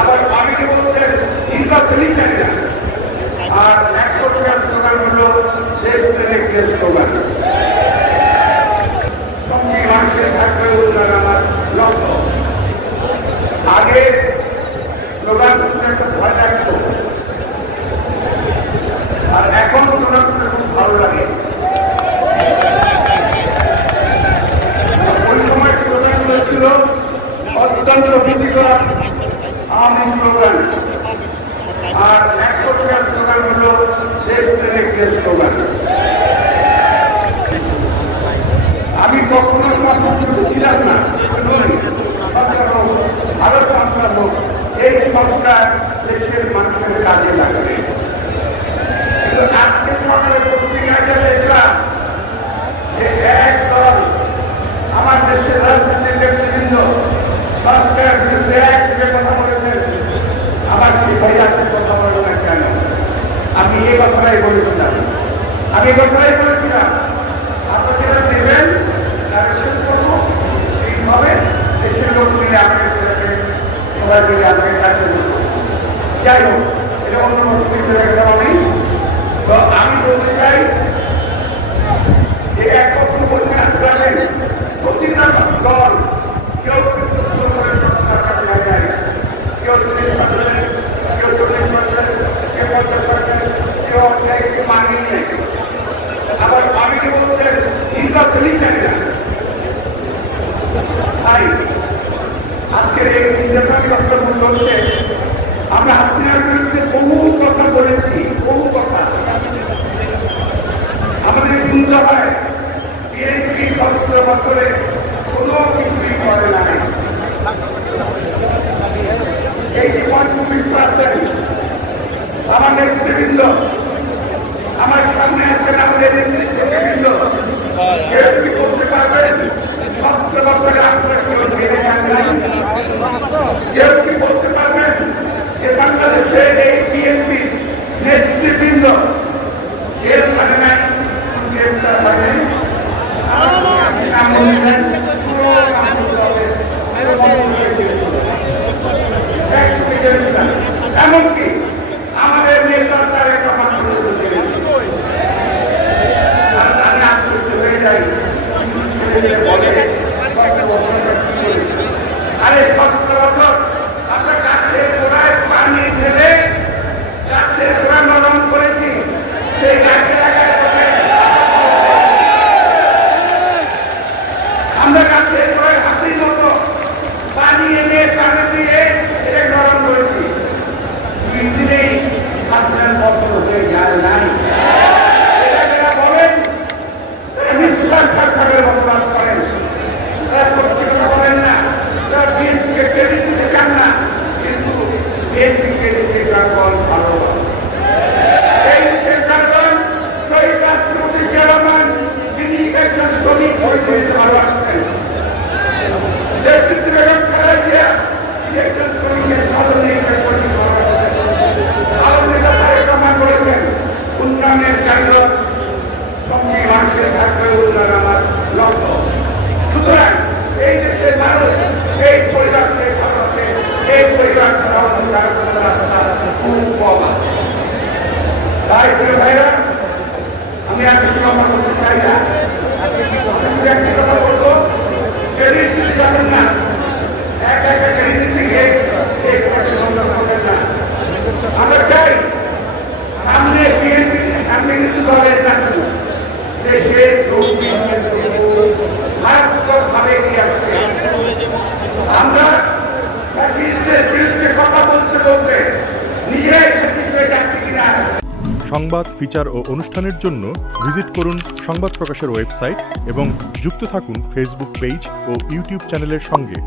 আবার অনেকে বলছেন নির্বাচনীরা আর 100 স্লোগান হলো দেশপ্রেমিকদের স্লোগান। সঙ্গে মানুষের থাকবে উন্নয়ন আমার লক্ষ্য। আগে স্লোগান শুনতে একটা ভয় লাগতো, আর এখন স্লোগান শুনতে খুব ভালো লাগে। ওই সময় স্লোগানগুলো ছিল অত্যন্ত ভীতিকর আওয়ামী স্লোগান, আর 100 স্লোগান হলো দেশপ্রেমিকদের স্লোগান। আমি কখনো ছিলাম না, ভালো সংস্কার হোক, এই সংস্কার দেশের মানুষের কাজে লাগবে। কিন্তু আজকে সকালে পত্রিকায় দেখলাম যে এক দল আমার দেশের রাজনীতির নেতৃবৃন্দ সংস্কারের বিরুদ্ধে একযোগে কথা বলেছেন। আমার সেই ভাই আছে কথা বলবো না কেন? আমি এই কথাটাই বলেছিলাম, আপনারা দেবেন শেষ করবো এইভাবে দেশের লোক মিলে আমাকে সবাই মিলে আমাকে কাজে করবো। যাই হোক, এটা অন্য দেওয়া নেই। তো আমি বলতে চাই যে এক পক্ষ বলতে আসবেন প্রতিটা দল কেউ কিন্তু কেউ 30%, কেউ 40%, কেউ 50%, কেউ অন্যায়কে মানিয়ে নেয়। আবার অনেকে বলছেন নির্বাচনীরা। তাই আজকের এই নির্বাচনী বক্তব্য হচ্ছে আমরা হাসিনার বিরুদ্ধে বহু কথা বলেছি, বহু কথা। আমাদের শুনতে হয় বিএনপি 17 বছরে কোনো কিছুই করে নাই। 80% আমার নেতৃবৃন্দ, আমার সামনে আছেন আমাদের নেতৃবৃন্দ, কেউ কি করতে পারবেন 17 বছরে আপনারা কেউ জেনে যান নাই? কেউ কি বলতে পারবেন যে বাংলাদেশে এই বিএনপি নেতৃবৃন্দ জেল খাটে নাই, গ্রেফতার হয় নাই? এমনকি আমাদের নেতা তার একটা মাত্র আমি আশ্চর্য হয়ে যাই। আরে 17 বছর আমরা গাছের গোড়ায় পানি ঢেলে গাছের গোড়া নরম করেছি, সেই গাছের আমরা গাছের গোড়ায় হাতির মতো পানি এনে পানি দিয়ে এটা নরম করেছি। দুই দিনেই হাসিনার বছর হয়ে যায় নাই। এরা বলেন মিথ্যার সাথে বসবাস করেন, সত্যি কথা বলেন না, বিএনপিকে ক্রেডিট দিতে চান না, কিন্তু বিএনপিকে দেশের জনগণ ভালোবাসে। এই দেশের জনগণ শহীদ রাষ্ট্রপতি জিয়া রহমান, তিনি একজন শ্রমিক পরিচয়তে ভালোবাসতেন। দেশনেত্রী বেগম খালেদা জিয়া একজন শ্রমিকের সাধনে বলেছেন উন্নয়নের জাগ্রত সঙ্গে মানুষের থাকবে উন্নয়ন আমার লক্ষ্য। সুতরাং এই দেশের মানুষ এই পরিবারকে ভালোবাসে, এই পরিবার রাস্তা খুব কম আছে। তাই প্রিয় ভাইরা, আমি আর কিছু কথা বলতে চাই না, একটি কথা বলবো, ক্রেডিট দিতে যাবেন না, এক একটা ক্রেডিট থেকে এই করবেন না। আমরা চাই সামনে বিএনপি, সামনে কিছু দলের চাকরি দেশে মারাত্মকভাবে এগিয়ে আসছে। আমরা ফ্যাসিস্টদের বিরুদ্ধে কথা বলতে বলতে নিজেরাই ফ্যাসিস্ট হয়ে যাচ্ছি কিনা। সংবাদ, ফিচার ও অনুষ্ঠানের জন্য ভিজিট করুন সংবাদ প্রকাশের ওয়েবসাইট এবং যুক্ত থাকুন ফেসবুক পেজ ও ইউটিউব চ্যানেলের সঙ্গে।